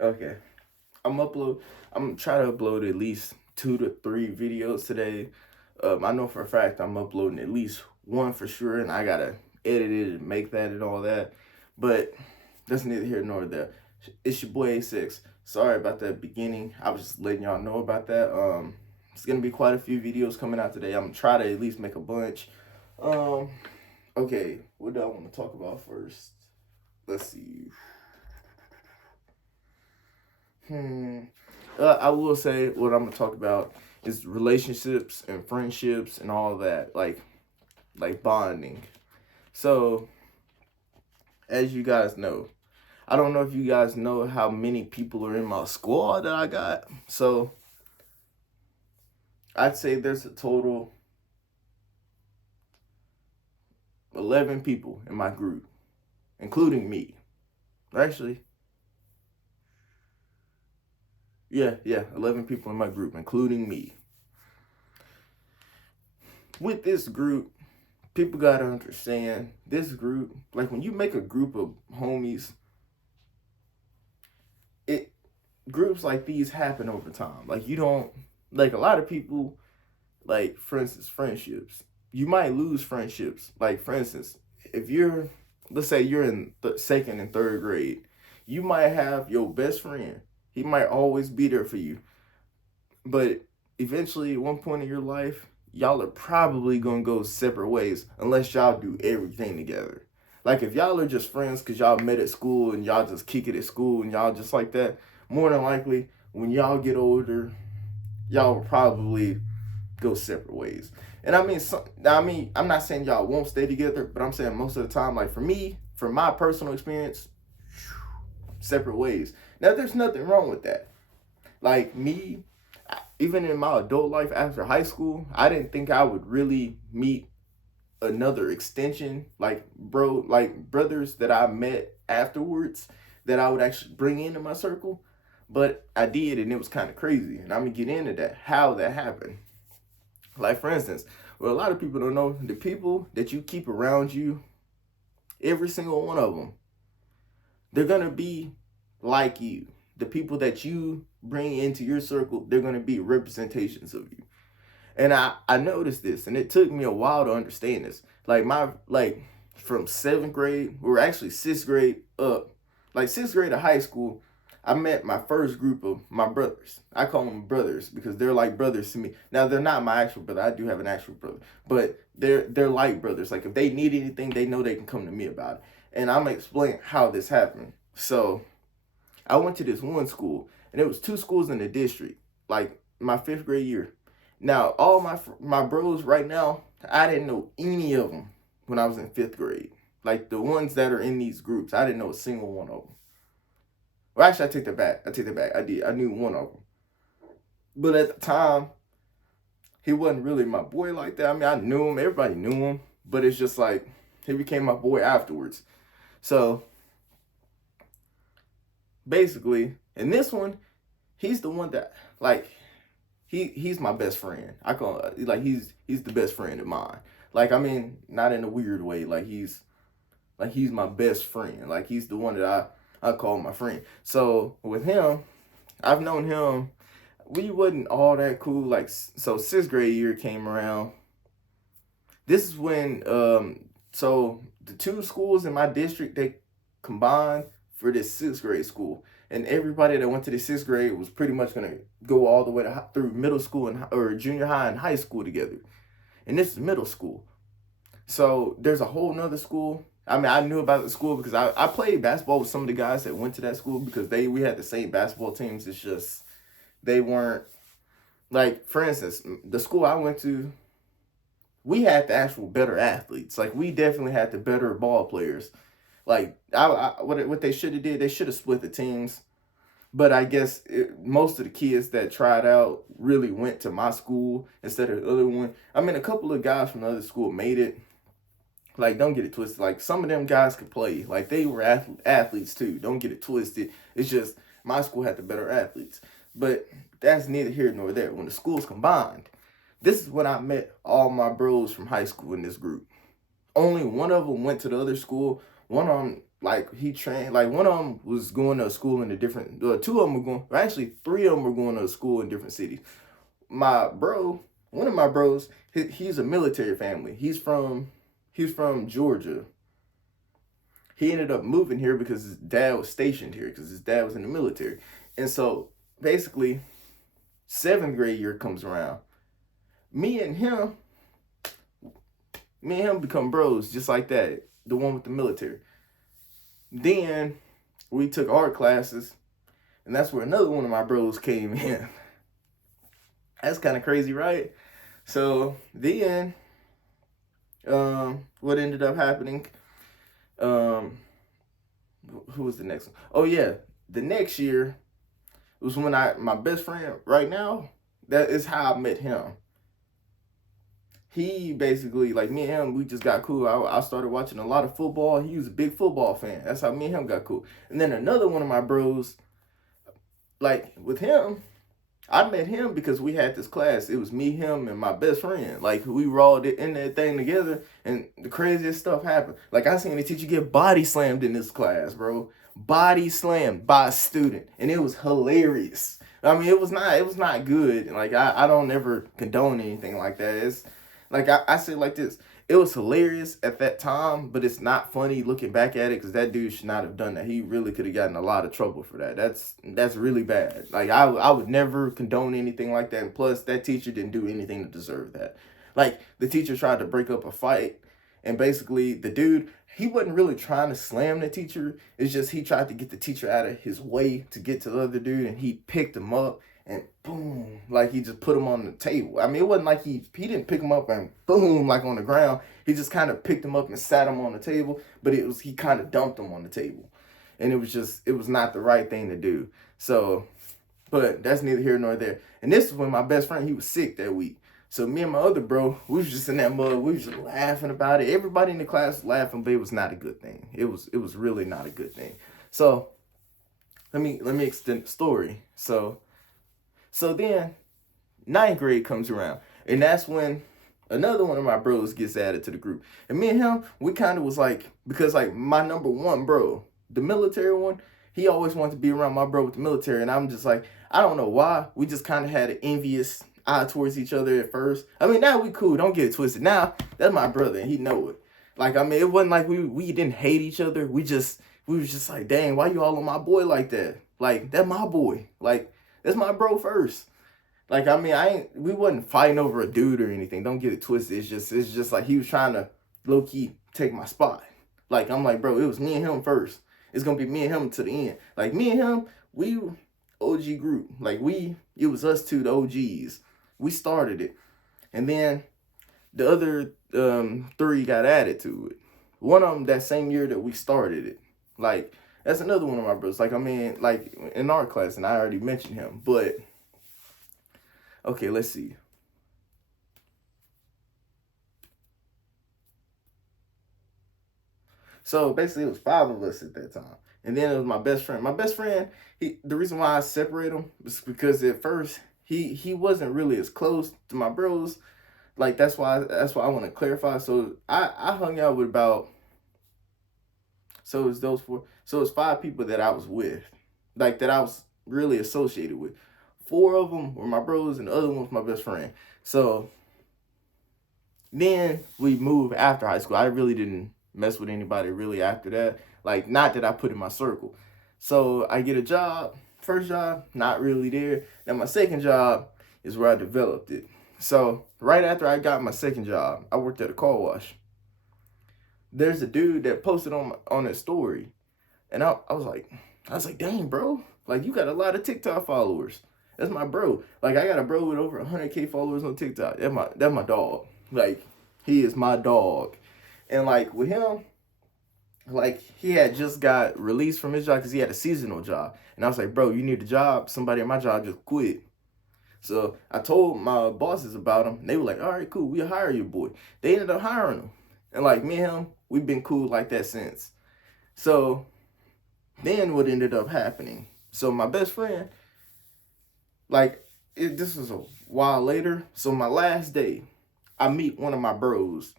Okay. I'm trying to upload at least 2 to 3 videos today. I know for a fact I'm uploading at least one for sure, and I gotta edit it and make that and all that. But that's neither here nor there. It's your boy A6. Sorry about that beginning. I was just letting y'all know about that. It's gonna be quite a few videos coming out today. I'm gonna try to at least make a bunch. Um, okay, what do I want to talk about first? Let's see. Hmm. I will say what I'm gonna talk about is relationships and friendships and all that, like bonding. So, as you guys know, I don't know if you guys know how many people are in my squad that I got. So, I'd say there's a total 11 people in my group, including me. Actually, yeah, 11 people in my group, including me. With this group, people gotta understand this group. Like when you make a group of homies, it groups like these happen over time. Like you don't like a lot of people. Like for instance, friendships. You might lose friendships. Like for instance, if you're, let's say you're in second and third grade, you might have your best friend. He might always be there for you, but eventually, at one point in your life, y'all are probably gonna go separate ways unless y'all do everything together. Like if y'all are just friends because y'all met at school and y'all just kick it at school and y'all just like that, more than likely when y'all get older, y'all will probably go separate ways. And I'm not saying y'all won't stay together, but I'm saying most of the time, like for me, from my personal experience, separate ways. Now, there's nothing wrong with that. Like me, even in my adult life after high school, I didn't think I would really meet another extension, like brothers that I met afterwards that I would actually bring into my circle. But I did, and it was kind of crazy. And I'm gonna get into that, how that happened. Like, for instance, well, a lot of people don't know the people that you keep around you, every single one of them, they're gonna be like you. The people that you bring into your circle, they're gonna be representations of you. And I noticed this, and it took me a while to understand this. Like from seventh grade, or actually sixth grade up, like sixth grade of high school, I met my first group of my brothers. I call them brothers because they're like brothers to me. Now they're not my actual brother. I do have an actual brother, but they're like brothers. Like if they need anything, they know they can come to me about it. And I'm gonna explain how this happened. So I went to this one school, and it was two schools in the district. Like my fifth grade year. Now, all my bros right now, I didn't know any of them when I was in fifth grade. Like the ones that are in these groups, I didn't know a single one of them. Well, actually, I take that back. I take that back. I did. I knew one of them, but at the time, he wasn't really my boy like that. I mean, I knew him. Everybody knew him, but it's just like he became my boy afterwards. So basically, in this one, he's the one that like he's my best friend. I call like he's the best friend of mine. Like I mean, not in a weird way. Like he's my best friend. Like he's the one that I call my friend. So with him, I've known him. We wasn't all that cool. Like so, sixth grade year came around. This is when so the two schools in my district they combined for this sixth grade school, and everybody that went to the sixth grade was pretty much gonna go all the way to through middle school and or junior high and high school together. And this is middle school. So there's a whole nother school. I mean, I knew about the school because I played basketball with some of the guys that went to that school because we had the same basketball teams. It's just they weren't like, for instance, the school I went to, we had the actual better athletes. Like we definitely had the better ball players. Like what they should have did, they should have split the teams. But I guess most of the kids that tried out really went to my school instead of the other one. I mean, a couple of guys from the other school made it. Like, don't get it twisted. Like, some of them guys could play. Like, they were athletes too. Don't get it twisted. It's just my school had the better athletes. But that's neither here nor there. When the schools combined, this is when I met all my bros from high school in this group. Only one of them went to the other school. One of them like he trained, like one of them was going to school in a different, two of them were going, or actually three of them were going to school in different cities. My bro, one of my bros, he's a military family. He's from Georgia. He ended up moving here because his dad was stationed here because his dad was in the military. And so basically, seventh grade year comes around. Me and him, become bros just like that. The one with the military. Then we took art classes, and that's where another one of my bros came in. That's kind of crazy, right? So then, what ended up happening? Um, who was the next one? Oh yeah, the next year was when my best friend right now. That is how I met him. He basically, like, me and him, we just got cool. I started watching a lot of football. He was a big football fan. That's how me and him got cool. And then another one of my bros, like with him, I met him because we had this class. It was me, him, and my best friend. Like, we were all in that thing together, and the craziest stuff happened. Like, I seen the teacher get body slammed in this class, bro. Body slammed by a student, and it was hilarious. I mean, it was not good. Like, I don't ever condone anything like that. It's like I say it like this. It was hilarious at that time, but it's not funny looking back at it because that dude should not have done that. He really could have gotten a lot of trouble for that. That's really bad. Like, I would never condone anything like that. And plus, that teacher didn't do anything to deserve that. Like, the teacher tried to break up a fight, and basically the dude, he wasn't really trying to slam the teacher. It's just he tried to get the teacher out of his way to get to the other dude, and he picked him up and boom, like he just put him on the table. I mean, it wasn't like he didn't pick him up and boom, like on the ground. He just kind of picked him up and sat him on the table, but he kind of dumped him on the table. And it was not the right thing to do. So, but that's neither here nor there. And this is when my best friend, he was sick that week. So me and my other bro, we was just in that mud. We was just laughing about it. Everybody in the class was laughing, but it was not a good thing. It was really not a good thing. So let me extend the story. So then, ninth grade comes around, and that's when another one of my bros gets added to the group. And me and him, we kind of was like, because like my number one bro, the military one, he always wanted to be around my bro with the military, and I'm just like, I don't know why. We just kind of had an envious eye towards each other at first. I mean, now we cool. Don't get it twisted. Now, that's my brother, and he know it. Like, I mean, it wasn't like we didn't hate each other. We was just like, dang, why you all on my boy like that? Like, that's my boy. Like, that's my bro first. Like, I mean, we wasn't fighting over a dude or anything. Don't get it twisted. It's just like he was trying to low key take my spot. Like, I'm like, bro, it was me and him first. It's gonna be me and him to the end. Like, me and him, we OG group. Like, it was us two, the OGs. We started it. And then the other three got added to it. One of them that same year that we started it. Like, that's another one of my brothers. Like, I mean, like, in our class, and I already mentioned him. But, okay, let's see. So, basically, it was five of us at that time. And then it was my best friend. My best friend, the reason why I separate him is because at first, he wasn't really as close to my bros. Like, that's why I want to clarify. So, I hung out with about, so it was those four. So it's five people that I was with, like that I was really associated with. Four of them were my bros, and the other one was my best friend. So then we moved after high school. I really didn't mess with anybody really after that. Like, not that I put in my circle. So I get a job. First job, not really there. Then my second job is where I developed it. So right after I got my second job, I worked at a car wash. There's a dude that posted on his story, and I was like, dang, bro, like, you got a lot of TikTok followers. That's my bro. Like, I got a bro with over 100K followers on TikTok. That's my dog. Like, he is my dog. And like with him, like, he had just got released from his job because he had a seasonal job. And I was like, bro, you need a job. Somebody at my job just quit. So I told my bosses about him. And they were like, all right, cool. We'll hire your boy. They ended up hiring him. And like me and him, we've been cool like that since. So then what ended up happening? So my best friend, like, this was a while later. So my last day, I meet one of my bros.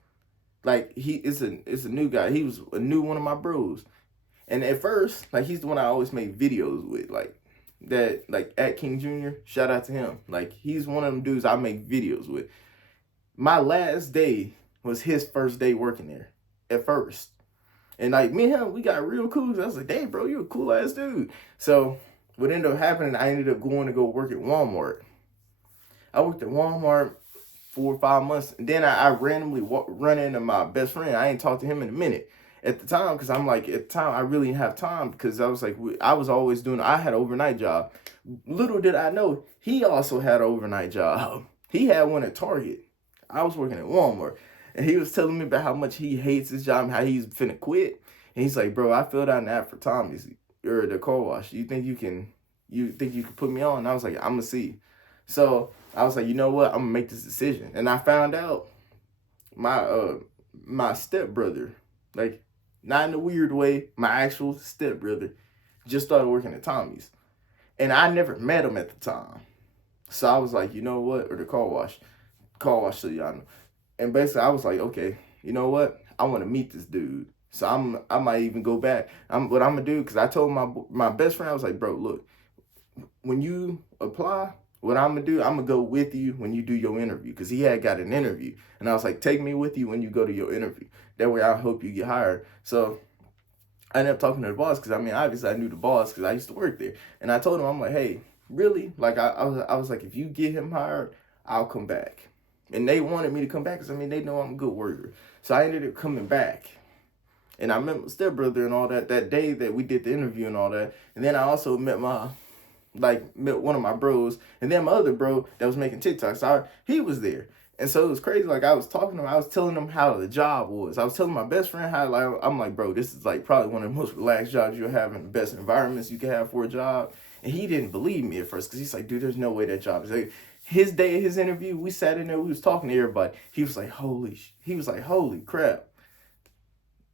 Like, it's a new guy. He was a new one of my bros. And at first, like, he's the one I always make videos with, like that, like at King Jr. Shout out to him. Like, he's one of them dudes I make videos with. My last day was his first day working there at first. And like me and him, we got real cool. I was like, dang, bro, you a cool ass dude. So what ended up happening, I ended up going to go work at Walmart. I worked at Walmart 4 or 5 months. And then I randomly run into my best friend. I ain't talked to him in a minute at the time, because I'm like, at the time, I really didn't have time, because I was like, I was always doing, I had an overnight job. Little did I know, he also had an overnight job. He had one at Target. I was working at Walmart. And he was telling me about how much he hates his job and how he's finna quit. And he's like, bro, I filled out an app for Tommy's or the car wash. You think you can put me on? And I was like, I'm gonna see. So I was like, you know what? I'm gonna make this decision. And I found out my stepbrother, like, not in a weird way, my actual stepbrother just started working at Tommy's. And I never met him at the time. So I was like, you know what? Or the car wash, so y'all know. And basically, I was like, okay, you know what? I want to meet this dude. So I might even go back. What I'm gonna do, because I told my best friend, I was like, bro, look, when you apply, what I'm gonna do, I'm gonna go with you when you do your interview, because he had got an interview, and I was like, take me with you when you go to your interview. That way, I hope you get hired. So I ended up talking to the boss, because I mean, obviously, I knew the boss because I used to work there, and I told him, I'm like, hey, really? Like, I was like, if you get him hired, I'll come back. And they wanted me to come back because, I mean, they know I'm a good worker. So I ended up coming back. And I met my stepbrother and all that day that we did the interview and all that. And then I also met met one of my bros. And then my other bro that was making TikToks, he was there. And so it was crazy. Like, I was talking to him. I was telling him how the job was. I was telling my best friend how, like, I'm like, bro, this is, like, probably one of the most relaxed jobs you'll have, in the best environments you can have for a job. And he didn't believe me at first, because he's like, dude, there's no way that job is like, his day of his interview, we sat in there, we was talking to everybody. He was like, holy crap.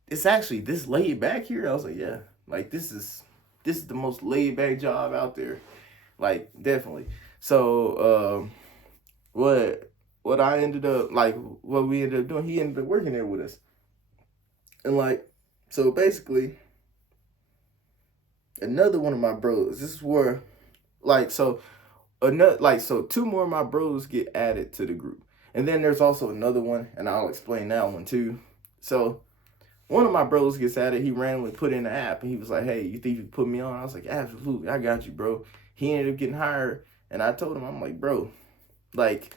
It's actually this laid back here? I was like, yeah. Like, this is the most laid back job out there. Like, definitely. So, what I ended up, like, what we ended up doing, he ended up working there with us. And, like, so basically, another one of my bros, this is where, like, so two more of my bros get added to the group. And then there's also another one, and I'll explain that one too. So one of my bros gets added. He randomly put in the app, and he was like, hey, you think you can put me on? I was like, absolutely, I got you, bro. He ended up getting hired, and I told him, I'm like, bro, like,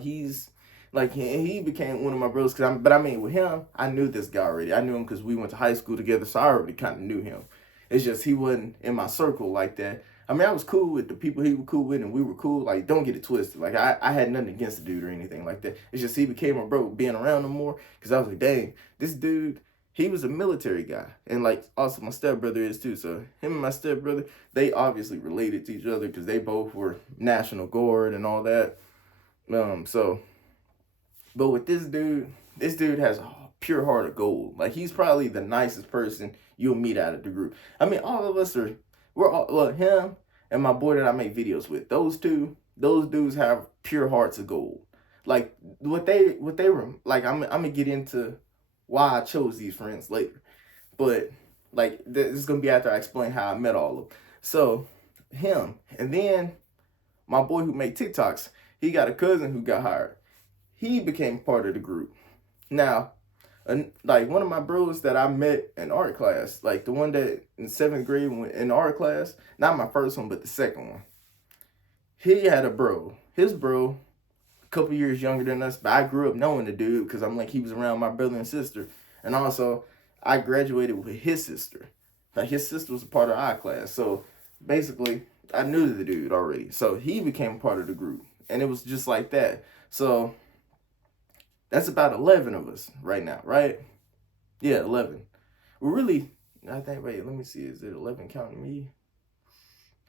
he's like, he became one of my bros. But I mean, with him, I knew this guy already. I knew him because we went to high school together, so I already kind of knew him. It's just he wasn't in my circle like that. I mean, I was cool with the people he was cool with, and we were cool. Like, don't get it twisted. Like, I had nothing against the dude or anything like that. It's just he became a bro being around him more, because I was like, dang, this dude, he was a military guy. And, like, also my stepbrother is too. So him and my stepbrother, they obviously related to each other because they both were National Guard and all that. But with this dude has a pure heart of gold. Like, he's probably the nicest person you'll meet out of the group. I mean, all of us we're all, well, him and my boy that I make videos with, those dudes have pure hearts of gold. Like, what they were, like, I'm gonna get into why I chose these friends later. But, like, this is gonna be after I explain how I met all of them. So, him, and then my boy who make TikToks, he got a cousin who got hired. He became part of the group. Now, like, one of my bros that I met in art class, like the one that in 7th grade went in art class, not my first one, but the second one. He had a bro. His bro, a couple years younger than us, but I grew up knowing the dude because I'm like, he was around my brother and sister. And also, I graduated with his sister. Like, his sister was a part of our class. So basically, I knew the dude already. So he became part of the group. And it was just like that. So that's about 11 of us right now, right? Yeah, 11. We're really, I think, wait, let me see. Is it 11 counting me?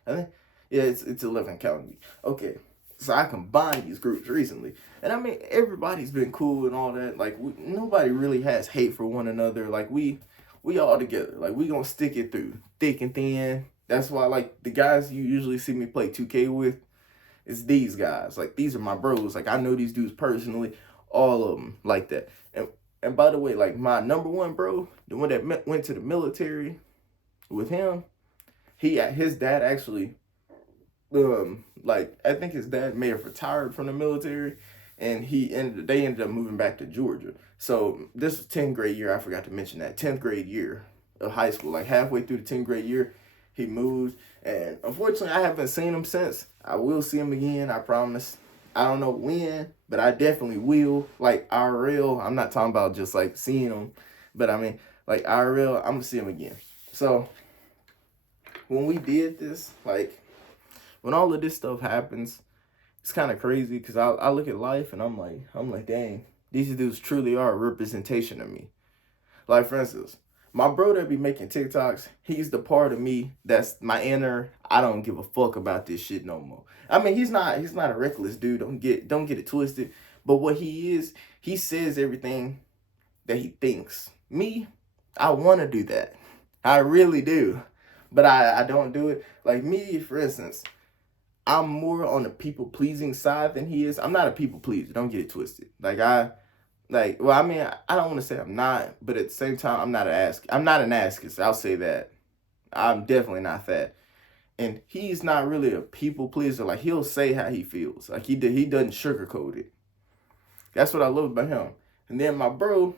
I think, yeah, it's 11 counting me. Okay, so I combined these groups recently. And I mean, everybody's been cool and all that. Like, nobody really has hate for one another. Like, we all together. Like, we gonna stick it through thick and thin. That's why, like, the guys you usually see me play 2K with, is these guys. Like, these are my bros. Like, I know these dudes personally. All of them like that. And by the way, like, my number one bro, the one that went to the military, with him, his dad actually like I think his dad may have retired from the military, and they ended up moving back to Georgia. So this was 10th grade year. I forgot to mention that 10th grade year of high school. Like halfway through the 10th grade year, he moved, and unfortunately, I haven't seen him since. I will see him again. I promise. I don't know when, but I definitely will. Like IRL. I'm not talking about just like seeing him, but I mean like IRL. I'm gonna see him again. So when we did this, like when all of this stuff happens, it's kind of crazy because I look at life and I'm like, dang, these dudes truly are a representation of me. Like for instance, my bro that be making TikToks, he's the part of me that's my inner. I don't give a fuck about this shit no more. I mean, he's not a reckless dude. Don't get it twisted. But what he is, he says everything that he thinks. Me, I want to do that. I really do, but I don't do it. Like me, for instance. I'm more on the people pleasing side than he is. I'm not a people pleaser. Don't get it twisted. Well, I mean, I don't want to say I'm not, but at the same time, I'm not an ass. I'll say that. I'm definitely not that. And he's not really a people pleaser. Like he'll say how he feels. Like he doesn't sugarcoat it. That's what I love about him. And then my bro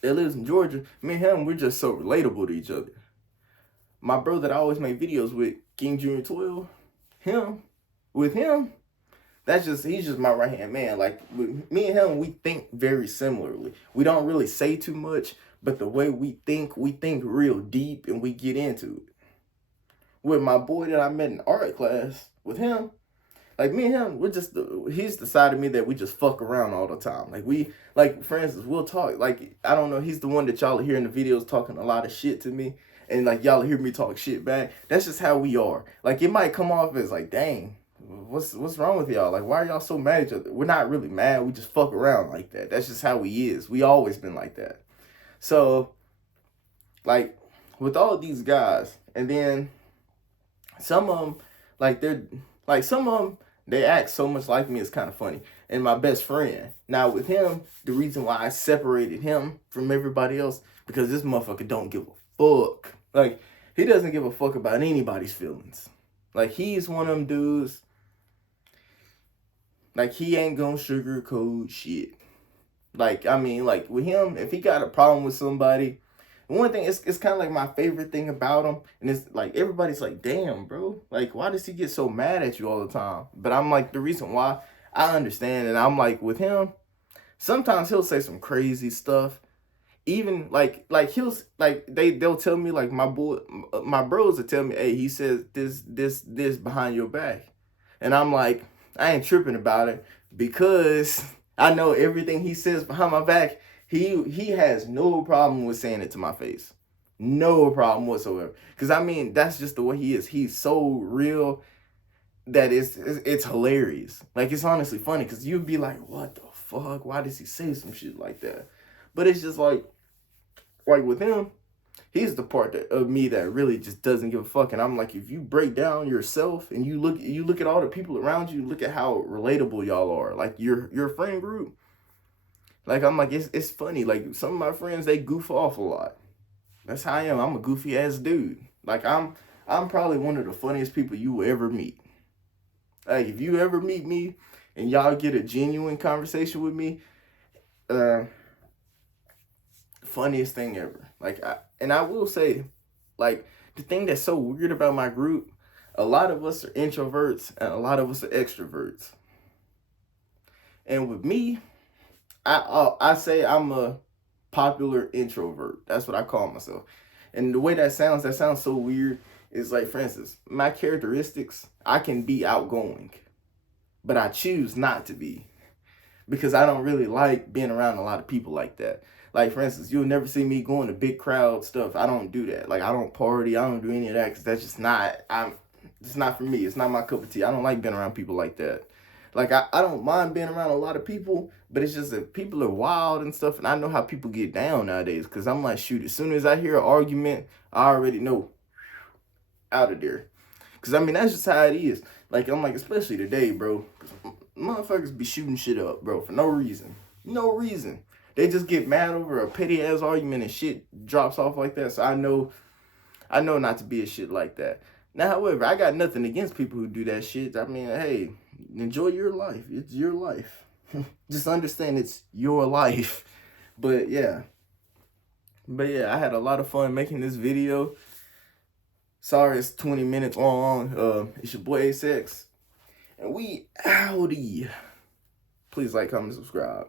that lives in Georgia, me and him, we're just so relatable to each other. My bro that I always make videos with, King Jr. 12, with him, he's just my right hand man. Like with me and him, we think very similarly. We don't really say too much, but the way we think real deep and we get into it. With my boy that I met in art class, with him, like me and him, he's the side of me that we just fuck around all the time. Like for instance, we'll talk. Like I don't know, he's the one that y'all hear in the videos talking a lot of shit to me. And like y'all hear me talk shit back. That's just how we are. Like it might come off as like, dang, what's wrong with y'all? Like why are y'all so mad at each other? We're not really mad. We just fuck around like that. That's just how we is. We always been like that. So like with all of these guys, and then some of them, some of them, they act so much like me. It's kind of funny. And my best friend. Now with him, the reason why I separated him from everybody else, because this motherfucker don't give a fuck. Like, he doesn't give a fuck about anybody's feelings. Like, he's one of them dudes. Like, he ain't gonna sugarcoat shit. Like, I mean, like, with him, if he got a problem with somebody, one thing, it's kind of like my favorite thing about him, and it's like, everybody's like, damn, bro. Like, why does he get so mad at you all the time? But I'm like, the reason why, I understand, and I'm like, with him, sometimes he'll say some crazy stuff. Even they'll tell me, like my bros will tell me, hey, he says this behind your back, and I'm like, I ain't tripping about it because I know everything he says behind my back. He has no problem with saying it to my face, no problem whatsoever. Because I mean, that's just the way he is. He's so real that it's hilarious. Like it's honestly funny because you'd be like, what the fuck? Why does he say some shit like that? But it's just like with him, he's the part of me that really just doesn't give a fuck. And I'm like, if you break down yourself and you look at all the people around you, look at how relatable y'all are. Like your friend group. Like I'm like, it's funny. Like some of my friends, they goof off a lot. That's how I am. I'm a goofy ass dude. Like I'm probably one of the funniest people you will ever meet. Like if you ever meet me and y'all get a genuine conversation with me, funniest thing ever. Like, I will say, like, the thing that's so weird about my group, a lot of us are introverts and a lot of us are extroverts. And with me, I say I'm a popular introvert. That's what I call myself. And the way that sounds so weird. Is like, for instance, my characteristics, I can be outgoing, but I choose not to be because I don't really like being around a lot of people like that. Like, for instance, you'll never see me going to big crowd stuff. I don't do that. Like, I don't party. I don't do any of that because that's just it's not for me. It's not my cup of tea. I don't like being around people like that. Like, I don't mind being around a lot of people, but it's just that people are wild and stuff, and I know how people get down nowadays because I'm like, shoot, as soon as I hear an argument, I already know. Out of there. Because I mean, that's just how it is. Like, I'm like, especially today, bro. Motherfuckers be shooting shit up, bro, for no reason. No reason. They just get mad over a petty ass argument and shit drops off like that. So I know I know not to be a shit like that. Now, however, I got nothing against people who do that shit. I mean, hey, enjoy your life. It's your life. Just understand it's your life. But yeah. But yeah, I had a lot of fun making this video. Sorry it's 20 minutes long. It's your boy A6. And we outie. Please like, comment, subscribe.